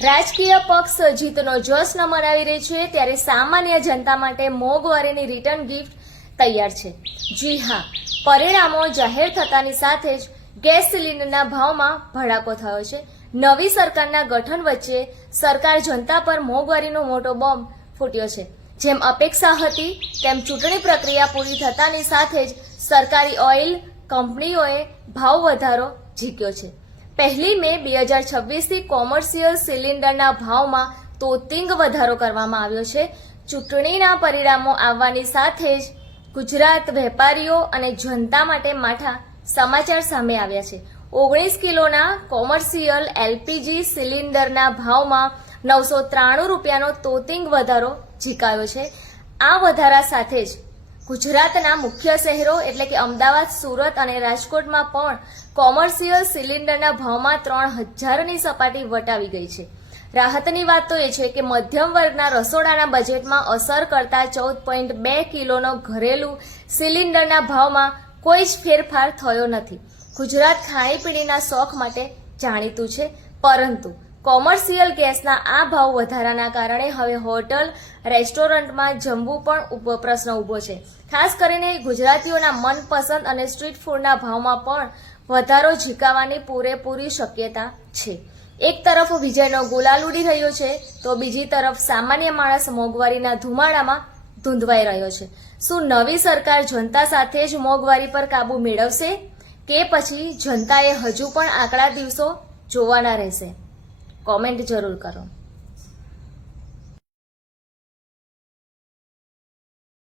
રાજકીય પક્ષ જીતનો જશ્ન મનાવી રહી છે ત્યારે સામાન્ય જનતા માટે મોંઘવારીની રિટર્ન ગિફ્ટ તૈયાર છે। જી હા, પરિણામો જાહેર થતાની સાથે જ ગેસ સિલિન્ડરના ભાવમાં ભડાકો થયો છે। નવી સરકારના ગઠન વચ્ચે સરકાર જનતા પર મોંઘવારીનો મોટો બોમ્બ ફૂટ્યો છે। જેમ અપેક્ષા હતી તેમ ચૂંટણી પ્રક્રિયા પૂરી થતાની સાથે જ સરકારી ઓઇલ કંપનીઓએ ભાવ વધારો ઝીક્યો છે। 1 મે 2026થી કોમર્શિયલ સિલિન્ડરના ભાવમાં તોતિંગ વધારો કરવામાં આવ્યો છે। ચૂંટણીના પરિણામો આવવાની સાથે જ ગુજરાત વેપારીઓ અને જનતા માટે માઠા સમાચાર સામે આવ્યા છે। 19 કિલોના કોમર્શિયલ એલપીજી સિલિન્ડરના ભાવમાં 993 રૂપિયાનો તોતિંગ વધારો ઝીકાયો છે। આ વધારા સાથે જ ગુજરાતના મુખ્ય શહેરો એટલે કે અમદાવાદ, સુરત અને રાજકોટમાં પણ કોમર્શિયલ સિલિન્ડરના ભાવમાં 3000ની સપાટી વટાવી ગઈ છે। રાહતની વાત તો એ છે કે મધ્યમ વર્ગના રસોડાના બજેટમાં અસર કરતા 14.2 કિલોનો ઘરેલું સિલિન્ડરના ભાવમાં કોઈ જ ફેરફાર થયો નથી। ગુજરાત ખાણીપીણીના શોખ માટે જાણીતું છે, પરંતુ કોમર્શિયલ ગેસના આ ભાવ વધારાના કારણે હવે હોટલ, રેસ્ટોરન્ટમાં જમવું પણ પ્રશ્ન ઊભો છે। ખાસ કરીને ગુજરાતીઓના મનપસંદ અને સ્ટ્રીટ ફૂડના ભાવમાં પણ વધારો ઝીકાવાની પૂરેપૂરી શક્યતા છે। એક તરફ વિજયનો ગુલાલ ઉડી રહ્યો છે તો બીજી તરફ સામાન્ય માણસ મોંઘવારીના ધુમાડામાં ધૂંધવાઈ રહ્યો છે। શું નવી સરકાર જનતા સાથે જ મોંઘવારી પર કાબુ મેળવશે કે પછી જનતાએ હજુ પણ આંકડા દિવસો જોવાના રહેશે? કોમેન્ટ જરૂર કરો।